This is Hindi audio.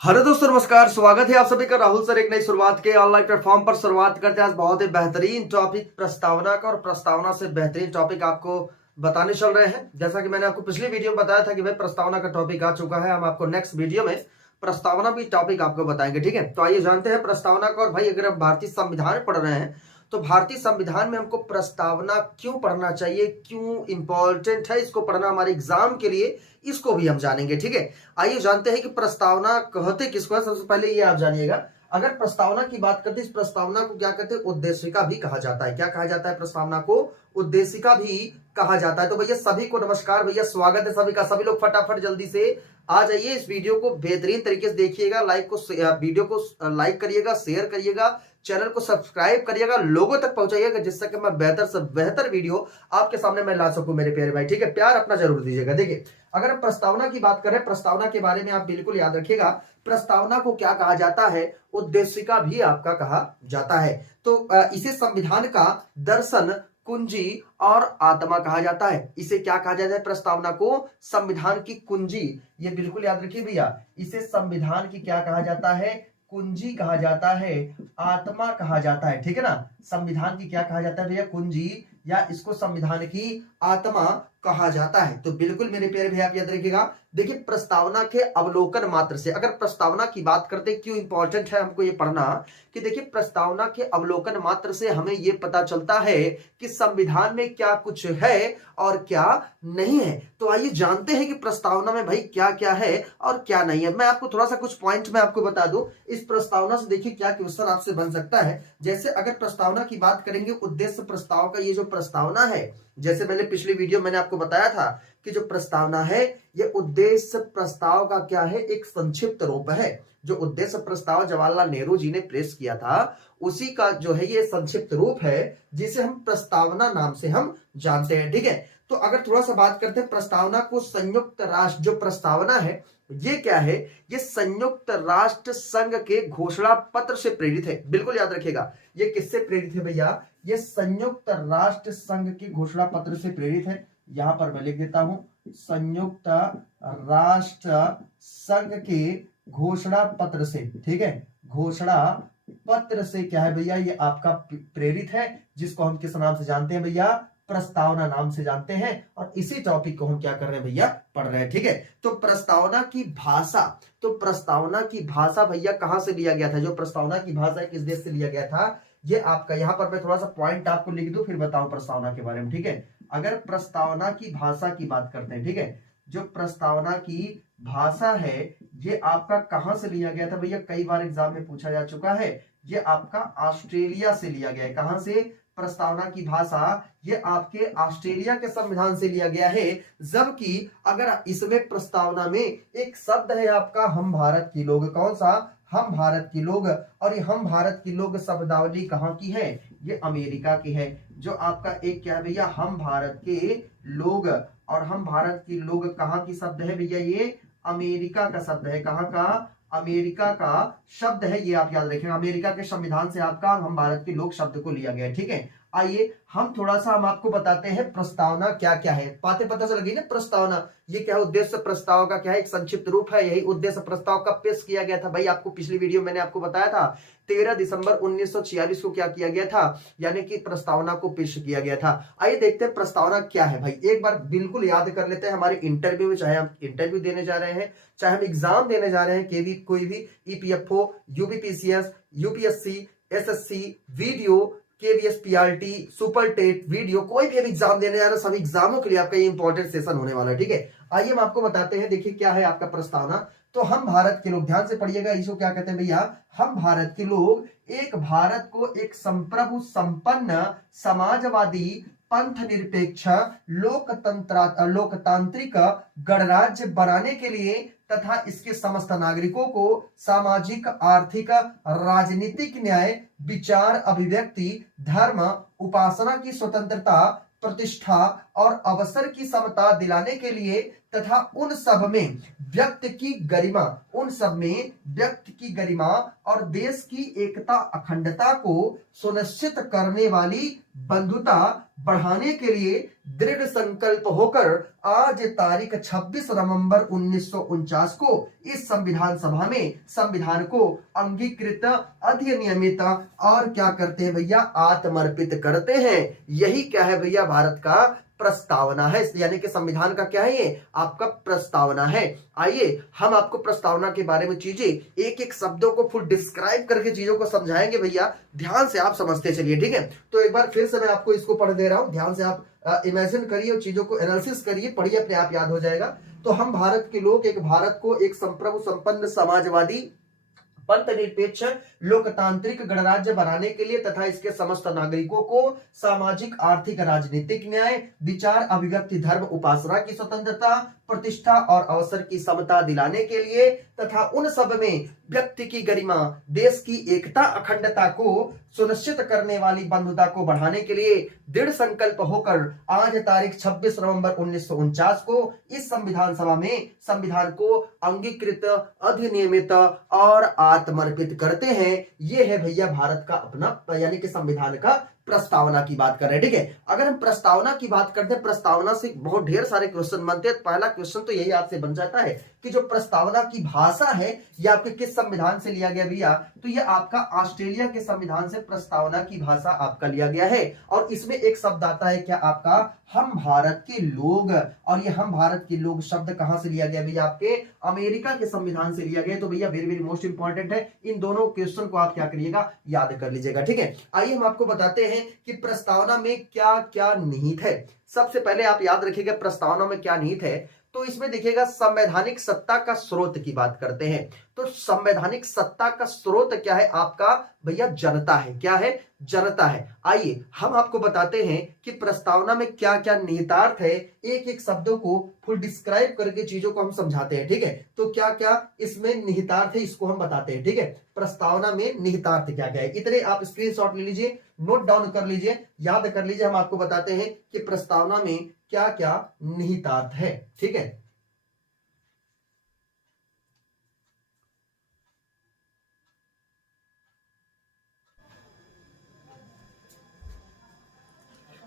हेलो दोस्तों, नमस्कार। स्वागत है आप सभी का राहुल सर एक नई शुरुआत के ऑनलाइन प्लेटफॉर्म पर। शुरुआत करते हैं आज बहुत ही बेहतरीन टॉपिक प्रस्तावना का, और प्रस्तावना से बेहतरीन टॉपिक आपको बताने चल रहे हैं। जैसा कि मैंने आपको पिछली वीडियो में बताया था कि भाई प्रस्तावना का टॉपिक आ चुका है। हम आपको नेक्स्ट वीडियो में प्रस्तावना भी टॉपिक आपको बताएंगे, ठीक है। तो आइए जानते हैं प्रस्तावना का। और भाई अगर हम भारतीय संविधान पढ़ रहे हैं तो भारतीय संविधान में हमको प्रस्तावना क्यों पढ़ना चाहिए, क्यों इंपॉर्टेंट है इसको पढ़ना हमारे एग्जाम के लिए, इसको भी हम जानेंगे, ठीक है। आइए जानते हैं कि प्रस्तावना कहते किसको है। सबसे पहले ये आप जानिएगा, अगर प्रस्तावना की बात करते हैं, इस प्रस्तावना को क्या कहते हैं, उद्देशिका भी कहा जाता है। क्या कहा जाता है प्रस्तावना को? उद्देशिका भी कहा जाता है। तो भैया सभी को नमस्कार, भैया स्वागत है सभी का। सभी लोग फटाफट जल्दी से आ जाइए, इस वीडियो को बेहतरीन तरीके से देखिएगा, वीडियो को लाइक करिएगा, शेयर करिएगा, चैनल को सब्सक्राइब करिएगा, लोगों तक पहुंचाइएगा, जिससे कि मैं बेहतर से बेहतर वीडियो आपके सामने मैं ला सकूं मेरे प्यारे भाई, ठीक है। प्यार अपना जरूर दीजिएगा। देखिए, अगर हम प्रस्तावना की बात करें, प्रस्तावना के बारे में आप बिल्कुल याद रखिएगा, प्रस्तावना को क्या कहा जाता है? उद्देशिका भी आपका कहा जाता है। तो इसे संविधान का दर्शन, कुंजी और आत्मा कहा जाता है। इसे क्या कहा जाता है? प्रस्तावना को संविधान की कुंजी, ये बिल्कुल याद रखिए भैया, इसे संविधान की क्या कहा जाता है? कुंजी कहा जाता है, आत्मा कहा जाता है, ठीक है ना। संविधान की क्या कहा जाता है भैया? कुंजी, या इसको संविधान की आत्मा कहा जाता है। तो बिल्कुल मेरे प्यारे भैया आप याद रखिएगा। देखिए, प्रस्तावना के अवलोकन मात्र से, अगर प्रस्तावना की बात करते हैं, क्यों इंपॉर्टेंट है हमको ये पढ़ना, कि देखिए प्रस्तावना के अवलोकन मात्र से हमें ये पता चलता है कि संविधान में क्या कुछ है और क्या नहीं है। तो आइए जानते हैं कि प्रस्तावना में भाई क्या क्या है और क्या नहीं है। मैं आपको थोड़ा सा कुछ पॉइंट में आपको बता दूं, इस प्रस्तावना से देखिए क्या क्वेश्चन आपसे बन सकता है। जैसे अगर प्रस्तावना की बात करेंगे, उद्देश्य प्रस्ताव का ये जो प्रस्तावना है, जैसे मैंने पिछली वीडियो मैंने आपको बताया था कि जो प्रस्तावना है ये उद्देश्य प्रस्ताव का क्या है? एक संक्षिप्त रूप है। जो उद्देश्य प्रस्ताव जवाहरलाल नेहरू जी ने पेश किया था, उसी का जो है ये संक्षिप्त रूप है, जिसे हम प्रस्तावना नाम से हम जानते हैं, ठीक है। तो अगर थोड़ा सा बात करते हैं प्रस्तावना को, संयुक्त राष्ट्र जो प्रस्तावना है ये क्या है? ये संयुक्त राष्ट्र संघ के घोषणा पत्र से प्रेरित है। बिल्कुल याद रखिएगा, ये किससे प्रेरित है भैया? ये संयुक्त राष्ट्र संघ के घोषणा पत्र से प्रेरित है। यहां पर मैं लिख देता हूं, संयुक्त राष्ट्र संघ के घोषणा पत्र से, ठीक है। घोषणा पत्र से क्या है भैया? ये आपका प्रेरित है, जिसको हम किस नाम से जानते हैं भैया? प्रस्तावना नाम से जानते हैं। और इसी टॉपिक को हम क्या कर रहे हैं भैया? पढ़ रहे हैं, ठीक है। तो प्रस्तावना की भाषा, तो प्रस्तावना की भाषा भैया कहां से लिया गया था? जो प्रस्तावना की भाषा है किस देश से लिया गया था? ये आपका, यहां पर मैं थोड़ा सा पॉइंट आपको लिख दूं, फिर बताऊं प्रस्तावना के बारे में, ठीक है। अगर प्रस्तावना की भाषा की बात करते हैं, ठीक है, जो प्रस्तावना की भाषा है ये आपका कहां से लिया गया था भैया? कई बार एग्जाम में पूछा जा चुका है। ये आपका ऑस्ट्रेलिया से लिया गया है। कहां से? प्रस्तावना की भाषा ये आपके ऑस्ट्रेलिया के संविधान से लिया गया है। जबकि अगर इसमें प्रस्तावना में एक शब्द है आपका, हम भारत के लोग। कौन सा? हम भारत के लोग। और ये हम भारत के लोग शब्दावली कहां की है? ये अमेरिका की है। जो आपका एक क्या है भैया? हम भारत के लोग। और हम भारत के लोग कहां की शब्द है भैया? ये अमेरिका का शब्द है। कहां का? अमेरिका का शब्द है, ये आप याद रखेंगे। अमेरिका के संविधान से आपका हम भारत के लोग शब्द को लिया गया है, ठीक है। आइए हम थोड़ा सा हम आपको बताते हैं प्रस्तावना क्या क्या है। बातें पता चल गई ना। प्रस्तावना ये क्या है? उद्देश्य प्रस्ताव का क्या है? एक संक्षिप्त रूप है। यही उद्देश्य प्रस्ताव कब पेश किया गया था भाई? आपको पिछली वीडियो मैंने आपको बताया था 13 दिसंबर 1946 को क्या किया गया था, यानी कि प्रस्तावना को पेश किया गया था। आइए देखते हैं प्रस्तावना क्या है भाई। एक बार बिल्कुल याद कर लेते हैं। हमारे इंटरव्यू में, चाहे हम इंटरव्यू देने जा रहे हैं, चाहे हम एग्जाम देने जा रहे हैं, कोई भी EPFO, UBPCS, UPSC, SSC, video, KVS, PRT, super TET, video, कोई भी एग्जाम देने जा रहे हैं, सभी एग्जामों के लिए आपका ये इंपॉर्टेंट सेशन होने वाला है, ठीक है। आइए हम आपको बताते हैं। देखिए क्या है आपका प्रस्तावना। तो हम भारत के लोग, ध्यान से पढ़िएगा, इसको क्या कहते हैं भैया? हम भारत के लोग एक भारत को एक संप्रभु, संपन्न, समाजवादी, पंथ निरपेक्ष, लोकतांत्रिक गणराज्य बनाने के लिए तथा इसके समस्त नागरिकों को सामाजिक, आर्थिक, राजनीतिक न्याय, विचार अभिव्यक्ति, धर्म, उपासना की स्वतंत्रता, प्रतिष्ठा और अवसर की समता दिलाने के लिए तथा उन सब में व्यक्ति की गरिमा, उन सब में व्यक्ति की गरिमा और देश की एकता, अखंडता को सुनिश्चित करने वाली बंधुता बढ़ाने के लिए दृढ़ संकल्प होकर आज तारीख 26 नवंबर 1949 को इस संविधान सभा में संविधान को अंगीकृत, अधिनियमित और क्या करते हैं भैया, आत्मर्पित करते हैं। यही क्या है भैया, भारत का प्रस्तावना है, यानी कि संविधान का क्या है, ये आपका प्रस्तावना है। आइए हम आपको प्रस्तावना के बारे में चीजें एक एक शब्दों को फुल डिस्क्राइब करके चीजों को समझाएंगे भैया, ध्यान से आप समझते चलिए, ठीक है। तो एक बार फिर से मैं आपको इसको पढ़ दे रहा हूं, ध्यान से आप इमेजिन करिए और चीजों को एनालिसिस करिए, पढ़िए, अपने आप याद हो जाएगा। तो हम भारत के लोग एक भारत को एक संप्रभु संपन्न समाजवादी पंथ निरपेक्ष लोकतांत्रिक गणराज्य बनाने के लिए तथा इसके समस्त नागरिकों को सामाजिक, आर्थिक, राजनीतिक न्याय, विचार, अभिव्यक्ति, धर्म, उपासना की स्वतंत्रता, प्रतिष्ठा और अवसर की समता दिलाने के लिए तथा उन सब में व्यक्ति की गरिमा, देश की एकता, अखंडता को सुनिश्चित करने वाली बंधुता को बढ़ाने के लिए दृढ़ संकल्प होकर आज तारीख 26 नवंबर 1949 को इस संविधान सभा में संविधान को अंगीकृत, अधिनियमित और आत्मर्पित करते हैं। ये है भैया भारत का अपना, यानी कि संविधान का प्रस्तावना की बात कर रहे हैं, ठीक है। अगर हम प्रस्तावना की बात करते हैं, प्रस्तावना से बहुत ढेर सारे क्वेश्चन बनते हैं। पहला क्वेश्चन तो यही आपसे बन जाता है कि जो प्रस्तावना की भाषा है ये आपके किस संविधान से लिया गया भैया, तो ये आपका ऑस्ट्रेलिया के संविधान से प्रस्तावना की भाषा आपका लिया गया है। और इसमें एक शब्द आता है क्या आपका, हम भारत के लोग, और ये हम भारत के लोग शब्द कहां से लिया गया भैया, आपके अमेरिका के संविधान से लिया गया। तो भैया वेरी वेरी मोस्ट इंपॉर्टेंट है, इन दोनों क्वेश्चन को आप क्या करिएगा, याद कर लीजिएगा, ठीक है। आइए हम आपको बताते हैं कि प्रस्तावना में क्या क्या निहित है। सबसे पहले आप याद रखिएगा प्रस्तावना में क्या निहित है, तो इसमें देखिएगा संवैधानिक सत्ता का स्रोत की बात करते हैं। तो संवैधानिक सत्ता का स्रोत क्या है आपका भैया, जनता है। क्या है, जनता है। आइए हम आपको बताते हैं कि प्रस्तावना में क्या क्या निहितार्थ है, एक एक शब्दों को फुल डिस्क्राइब करके चीजों को हम समझाते हैं, ठीक है। तो क्या क्या इसमें निहितार्थ है इसको हम बताते हैं, ठीक है। प्रस्तावना में निहितार्थ क्या क्या है, इतने आप स्क्रीनशॉट ले लीजिए, नोट डाउन कर लीजिए, याद कर लीजिए। हम आपको बताते हैं कि प्रस्तावना में क्या क्या निहितार्थ है, ठीक है।